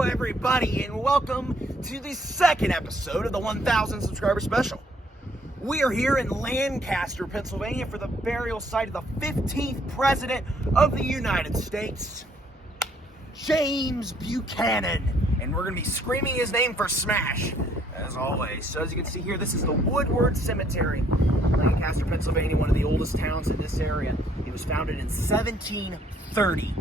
Hello everybody, and welcome to the second episode of the 1,000 subscriber special. We are here in Lancaster, Pennsylvania for the burial site of the 15th President of the United States, James Buchanan. And we're going to be screaming his name for smash, as always. So as you can see here, this is the Woodward Cemetery, Lancaster, Pennsylvania, one of the oldest towns in this area. It was founded in 1730.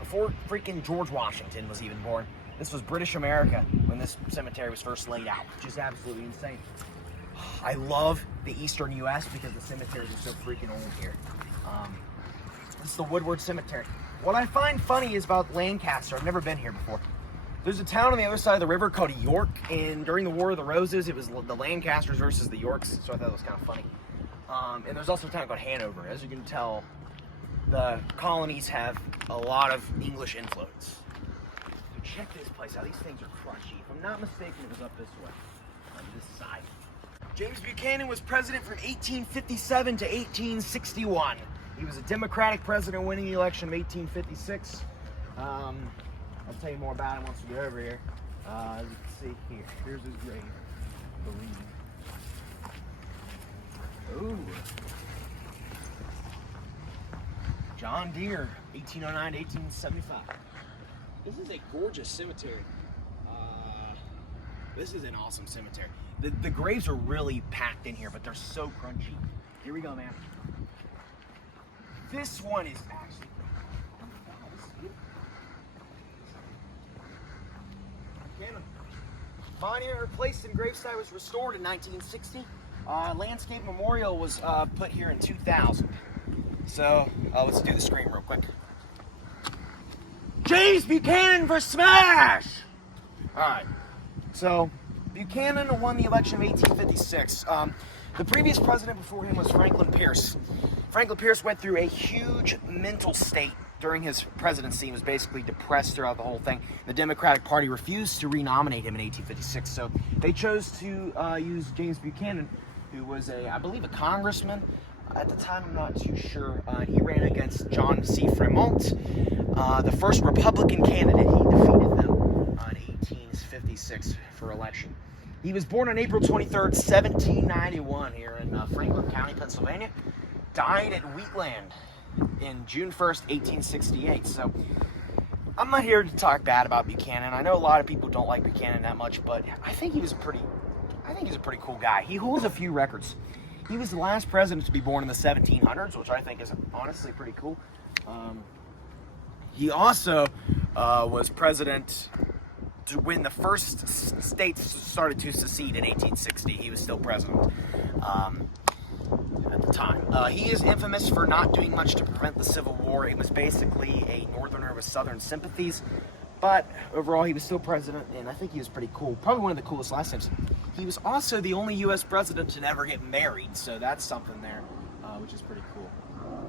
Before freaking George Washington was even born. This was British America when this cemetery was first laid out, which is absolutely insane. I love the eastern U.S. because the cemeteries are so freaking old here. This is the Woodward Cemetery. What I find funny is about Lancaster, I've never been here before. There's a town on the other side of the river called York, and during the War of the Roses, it was the Lancasters versus the Yorks, so I thought it was kind of funny. And there's also a town called Hanover. As you can tell, the colonies have a lot of English influence. Check this place out. These things are crunchy. If I'm not mistaken, it was up this way, on this side. James Buchanan was president from 1857 to 1861. He was a Democratic president winning the election of 1856. I'll tell you more about him once we get over here. As you can see here, here's his grave, I believe. Ooh. John Deere, 1809 to 1875. This is a gorgeous cemetery. This is an awesome cemetery. The graves are really packed in here, but they're so crunchy. Here we go, man. This one is actually... Monument replaced and gravesite was restored in 1960. Landscape memorial was put here in 2000. So, let's do the scream real quick. James Buchanan for smash! Alright, so Buchanan won the election of 1856. The previous president before him was Franklin Pierce. Franklin Pierce went through a huge mental state during his presidency and was basically depressed throughout the whole thing. The Democratic Party refused to renominate him in 1856, so they chose to use James Buchanan, who was I believe a congressman. At the time, I'm not too sure. He ran against John C. Fremont, the first Republican candidate. He defeated them in 1856 for election. He was born on April 23rd, 1791 here in Franklin County, Pennsylvania. Died at Wheatland in June 1st, 1868. So I'm not here to talk bad about Buchanan. I know a lot of people don't like Buchanan that much, but I think he's a pretty cool guy. He holds a few records. He was the last president to be born in the 1700s, which I think is honestly pretty cool. He also was president when the first states started to secede in 1860. He was still president at the time. He is infamous for not doing much to prevent the Civil War. He was basically a northerner with southern sympathies. But overall, he was still president, and I think he was pretty cool. Probably one of the coolest last names. He was also the only U.S. president to never get married, so that's something there, which is pretty cool.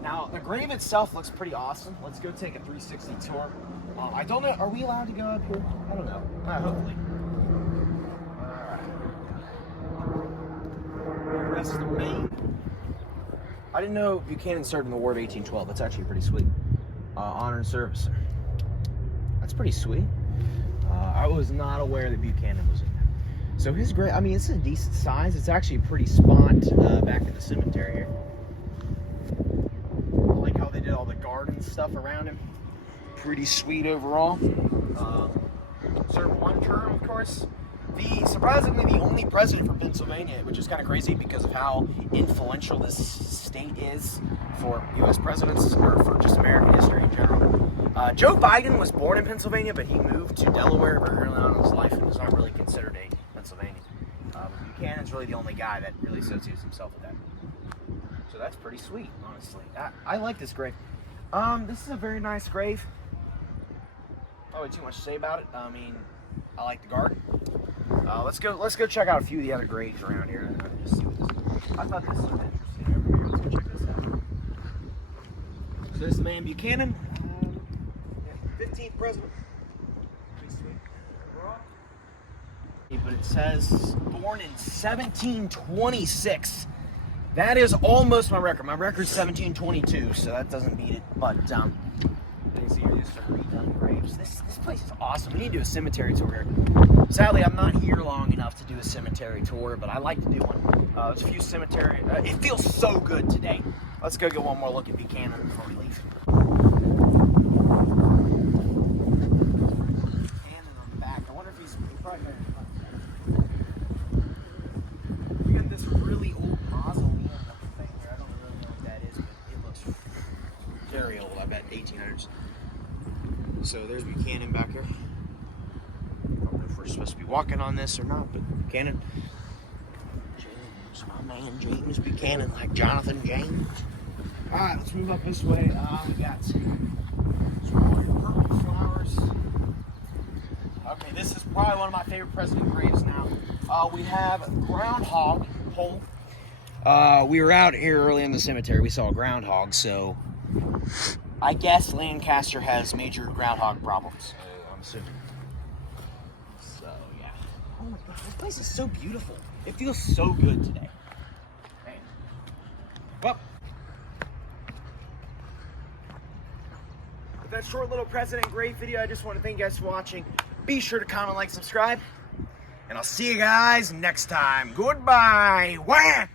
Now, the grave itself looks pretty awesome. Let's go take a 360 tour. I don't know, are we allowed to go up here? I don't know. Hopefully. Alright. Rest of the main. I didn't know Buchanan served in the War of 1812. That's actually pretty sweet. Honor and service. That's pretty sweet. I was not aware that Buchanan was in there. So his grave, I mean, it's a decent size. It's actually a pretty spot back in the cemetery here. I like how they did all the garden stuff around him. Pretty sweet overall. Served one term, of course. Surprisingly, the only president from Pennsylvania, which is kind of crazy because of how influential this state is for U.S. presidents, or for just American history in general. Joe Biden was born in Pennsylvania, but he moved to Delaware very early on in his life and is not really considered a Pennsylvanian. Buchanan's really the only guy that really associates himself with that. So that's pretty sweet, honestly. I like this grave. This is a very nice grave. Probably too much to say about it. I mean, I like the garden. Let's go check out a few of the other graves around here and just see what this is. I thought this was interesting over here. Let's go check this out. So there's the man Buchanan. 15th president. Pretty sweet. But it says born in 1726. That is almost my record. My record's 1722, so that doesn't beat it. But You see here, just some redone graves. This place is awesome. We need to do a cemetery tour here. Sadly, I'm not here long enough to do a cemetery tour, but I like to do one. There's a few cemetery. It feels so good today. Let's go get one more look at Buchanan before we leave. Buchanan on the back. I wonder if he's probably got we got this really old mausoleum thing here. I don't really know what that is, but it looks very old. I bet 1800s. So there's Buchanan back here. I don't know if we're supposed to be walking on this or not, but Buchanan. James, my man James Buchanan, like Jonathan James. All right, let's move up this way. We got some more purple flowers. Okay, this is probably one of my favorite president graves now. We have groundhog hole. We were out here early in the cemetery. We saw a groundhog, so I guess Lancaster has major groundhog problems. I'm assuming. So yeah. Oh my God, this place is so beautiful. It feels so good today. Man. Well, with that short little president grave video, I just want to thank you guys for watching. Be sure to comment, like, subscribe, and I'll see you guys next time. Goodbye. Wham!